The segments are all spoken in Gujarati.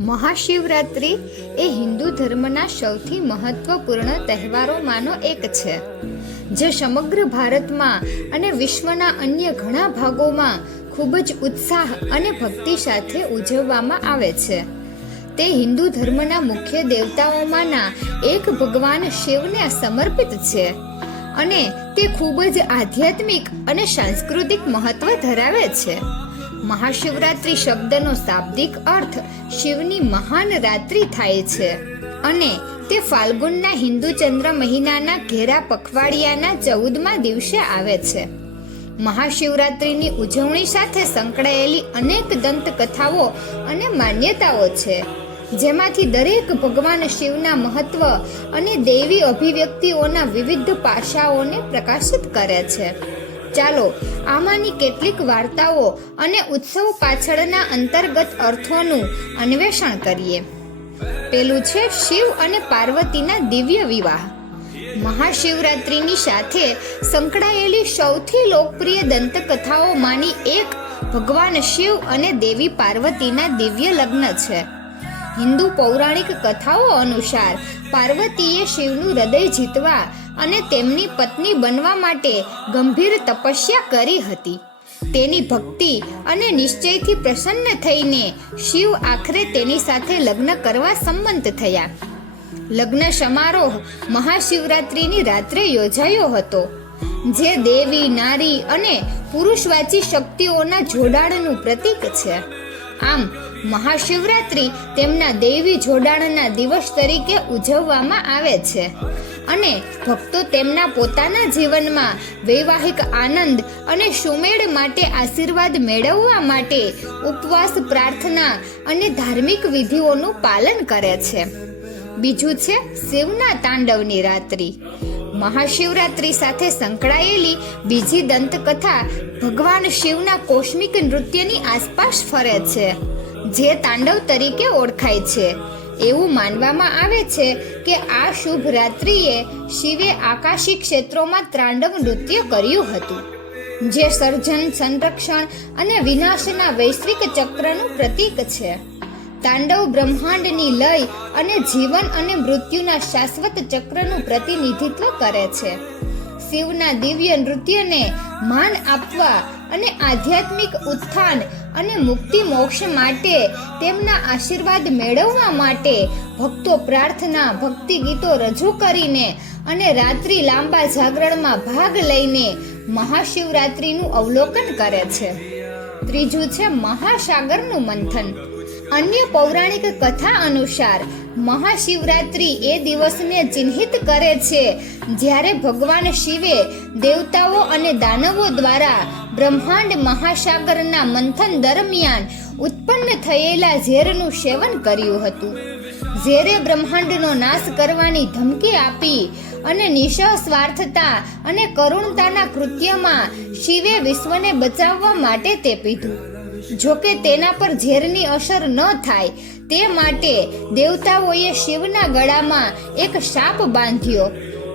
મહાશિવરાત્રિ એ હિન્દુ ધર્મના સૌથી મહત્વપૂર્ણ તહેવારોમાંનો એક છે, જે સમગ્ર ભારતમાં અને વિશ્વના અન્ય ઘણા ભાગોમાં ખૂબ જ ઉત્સાહ અને ભક્તિ સાથે ઉજવવામાં આવે છે. તે હિન્દુ ધર્મના મુખ્ય દેવતાઓમાંના એક ભગવાન શિવને સમર્પિત છે અને તે ખૂબ જ આધ્યાત્મિક અને સાંસ્કૃતિક મહત્વ ધરાવે છે. મહાશિવરાત્રિ શબ્દનો શાબ્દિક અર્થ શિવની મહાન રાત્રિ થાય છે. અને તે ફાલ્ગુનના હિન્દુ ચંદ્ર મહિનાના ઘેરા પખવાડિયાના ચૌદમા દિવસે આવે છે. મહાશિવરાત્રિની ઉજવણી સાથે સંકળાયેલી અનેક દંતકથાઓ અને માન્યતાઓ છે. જેમાંથી દરેક ભગવાન શિવના મહત્વ અને દૈવી અભિવ્યક્તિઓના વિવિધ પાસાઓને પ્રકાશિત કરે છે. ચાલો, આમાંની કેટલીક વાર્તાઓ અને ઉત્સવ પાછળના અંતર્ગત અર્થોનું અન્વેષણ કરીએ. પેલું છે શિવ અને પાર્વતીના દિવ્ય વિવાહ. મહાશિવરાત્રિની સાથે સંકળાયેલી સૌથી લોકપ્રિય દંતકથાઓમાંની એક ભગવાન શિવ અને દેવી પાર્વતીના દિવ્ય લગ્ન છે. હિન્દુ પૌરાણિક કથાઓ અનુસાર પાર્વતીએ શિવનું હૃદય જીતવા અને તેમની પત્ની બનવા માટે ગંભીર તપસ્યા કરી હતી. તેની ભક્તિ અને નિશ્ચયથી પ્રસન્ન થઈને શિવ આખરે તેની સાથે લગ્ન કરવા સંમત થયા. લગ્ન સમારોહ મહાશિવરાત્રિની રાત્રે યોજાયો હતો, જે દેવી, નારી અને પુરુષવાચી શક્તિઓના જોડાણનું પ્રતીક છે. આમ, મહાશિવરાત્રિ તેમના દૈવી જોડાણના દિવસ તરીકે ઉજવવામાં આવે છે. અને ભક્તો તેમના પોતાના જીવનમાં વૈવાહિક આનંદ અને સુમેળ માટે આશીર્વાદ મેળવવા માટે ઉપવાસ, પ્રાર્થના અને ધાર્મિક વિધિઓનું પાલન કરે છે. બીજું છે શિવના તાંડવની રાત્રિ. મહાશિવરાત્રિ સાથે સંકળાયેલી બીજી દંતકથા ભગવાન શિવના કોસ્મિક નૃત્યની આસપાસ ફરે છે, જે તાંડવ તરીકે ઓળખાય છે. એવું માનવામાં આવે છે કે આ શુભ રાત્રિએ શિવે આકાશી ક્ષેત્રોમાં ત્રાંડવ નૃત્ય કર્યું હતું, જે સર્જન, સંરક્ષણ અને વિનાશના વૈશ્વિક ચક્રનું પ્રતીક છે. તાંડવ બ્રહ્માંડની લય અને જીવન અને મૃત્યુના શાશ્વત ચક્રનું પ્રતિનિધિત્વ કરે છે. શિવના દિવ્ય નૃત્યને માન આપવા અને આધ્યાત્મિક ઉત્થાન અને મુક્તિ મોક્ષ માટે તેમના આશીર્વાદ મેળવવા માટે ભક્તો પ્રાર્થના, ભક્તિ ગીતો રજૂ કરીને અને રાત્રિ લાંબા જાગરણમાં ભાગ લઈને મહાશિવરાત્રિનું અવલોકન કરે છે. ત્રીજું છે મહાસાગરનું મંથન. અન્ય પૌરાણિક કથા અનુસાર મહાશિવરાત્રિ એ દિવસને ચિહ્નિત કરે છે જ્યારે ભગવાન શિવે દેવતાઓ અને દાનવો દ્વારા બ્રહ્માંડ મહાસાગરના મંથન દરમિયાન ઉત્પન્ન થયેલા ઝેરનું સેવન કર્યું હતું. ઝેરે બ્રહ્માંડનો નાશ કરવાની ધમકી આપી અને નિઃસ્વાર્થતા અને કરુણતાના કૃત્યમાં શિવે વિશ્વને બચાવવા માટે તે પીધું. જોકે તેના પર ઝેરની અસર ન થાય તે માટે દેવતાઓએ શિવના ગળામાં એક શાપ બાંધ્યો.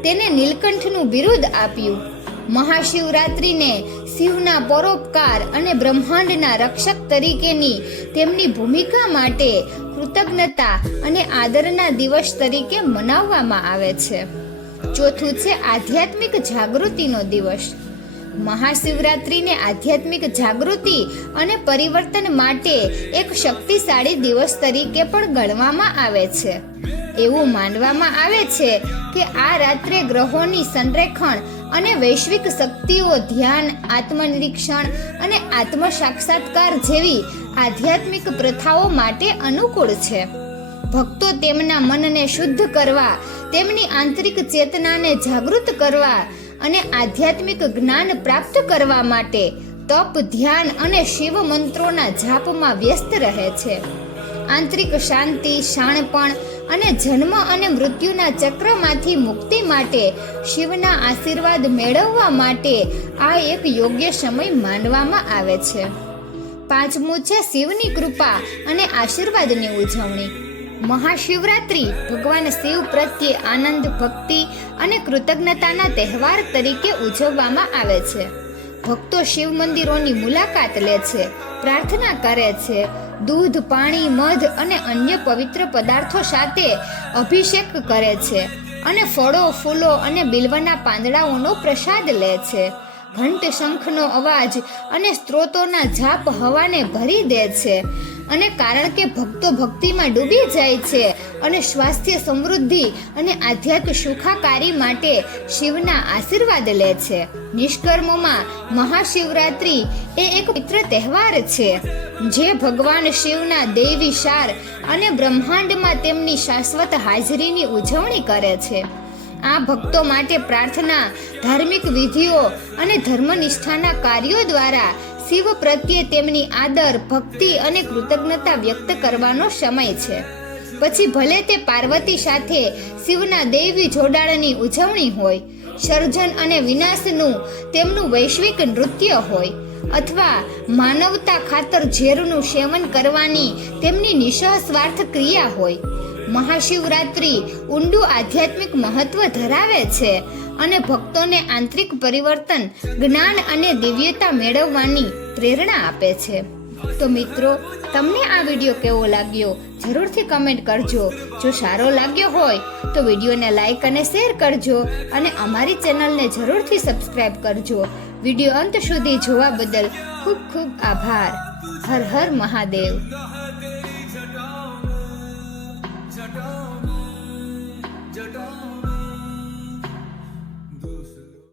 તેને નીલકંઠનું બિરુદ આપ્યું. મહાશિવરાત્રિને શિવના પરોપકાર અને બ્રહ્માંડના રક્ષક તરીકેની તેમની ભૂમિકા માટે કૃતજ્ઞતા અને આદરના દિવસ તરીકે મનાવવામાં આવે છે. ચોથું છે આધ્યાત્મિક જાગૃતિનો દિવસ. મહાશિવરાત્રિને આધ્યાત્મિક જાગૃતિ અને પરિવર્તન માટે એક શક્તિશાળી દિવસ તરીકે પણ ગણવામાં આવે છે. એવું માનવામાં આવે છે કે આ રાત્રે ગ્રહોની સંરેખણ અને વૈશ્વિક શક્તિઓ ધ્યાન, આત્મનિરીક્ષણ અને આત્મ સાક્ષાત્કાર જેવી આધ્યાત્મિક પ્રથાઓ માટે અનુકૂળ છે. ભક્તો તેમના મનને શુદ્ધ કરવા, તેમની આંતરિક ચેતનાને જાગૃત કરવા અને આધ્યાત્મિક જ્ઞાન પ્રાપ્ત કરવા માટે તપ, ધ્યાન અને શિવ મંત્રોના જાપમાં વ્યસ્ત રહે છે. આંતરિક શાંતિ, શાણપણ અને જન્મ અને મૃત્યુના ચક્રમાંથી મુક્તિ માટે શિવના આશીર્વાદ મેળવવા માટે આ એક યોગ્ય સમય માનવામાં આવે છે. પાંચમું છે શિવની કૃપા અને આશીર્વાદની ઉજવણી. મહાશિવરાત્રિ ભગવાન શિવ પ્રત્યે આનંદ, ભક્તિ અને કૃતજ્ઞતાના તહેવાર તરીકે ઉજવવામાં આવે છે. ભક્તો શિવ મંદિરોની મુલાકાત લે છે, પ્રાર્થના કરે છે. દૂધ, પાણી, મધ અને અન્ય પવિત્ર પદાર્થો સાથે અભિષેક કરે છે અને ફળો, ફૂલો અને બિલવાના પાંદડાઓનો પ્રસાદ લે છે. ઘંટ શંખનો અવાજ અને સ્ત્રોતોના જાપ હવાને ભરી દે છે. અને કારણ કે ભક્તો ભક્તિમાં ડૂબી જાય છે અને સ્વાસ્થ્ય સમૃદ્ધિ અને આધ્યાત્મિક સુખાકારી માટે શિવના આશીર્વાદ લે છે. નિષ્કર્મમાં મહાશિવરાત્રિ એ એક પવિત્ર તહેવાર છે. જે ભગવાન શિવના દૈવી સાર અને બ્રહ્માંડમાં તેમની શાશ્વત હાજરીની ઉજવણી કરે છે. આ ભક્તો માટે પ્રાર્થના, ધાર્મિક વિધિઓ અને ધર્મનિષ્ઠાના કાર્યો દ્વારા શિવ પ્રત્યે તેમની આદર, ભક્તિ અને કૃતજ્ઞતા વ્યક્ત કરવાનો સમય છે. પછી ભલે તે પાર્વતી સાથે શિવના દૈવી જોડાણની ઉજવણી હોય, સર્જન અને વિનાશનું તેમનું વૈશ્વિક નૃત્ય હોય, અથવા માનવતા ખાતર ઝેરનું સેવન કરવાની તેમની નિઃસ્વાર્થ ક્રિયા હોય મહાશિવરાત્રિ ઊંડું આધ્યાત્મિક મહત્વ ધરાવે છે અને ભક્તોને આંતરિક પરિવર્તન, જ્ઞાન અને દિવ્યતા મેળવવાની પ્રેરણા આપે છે. તો મિત્રો, તમને આ વીડિયો કેવો લાગ્યો? જરૂરથી કમેન્ટ કરજો. જો સારો લાગ્યો હોય, તો વિડીયોને લાઈક અને શેર કરજો અને અમારી ચેનલને જરૂરથી સબસ્ક્રાઈબ કરજો. વીડિયો અંત સુધી જોવા બદલ ખૂબ ખૂબ આભાર. હર હર મહાદેવ.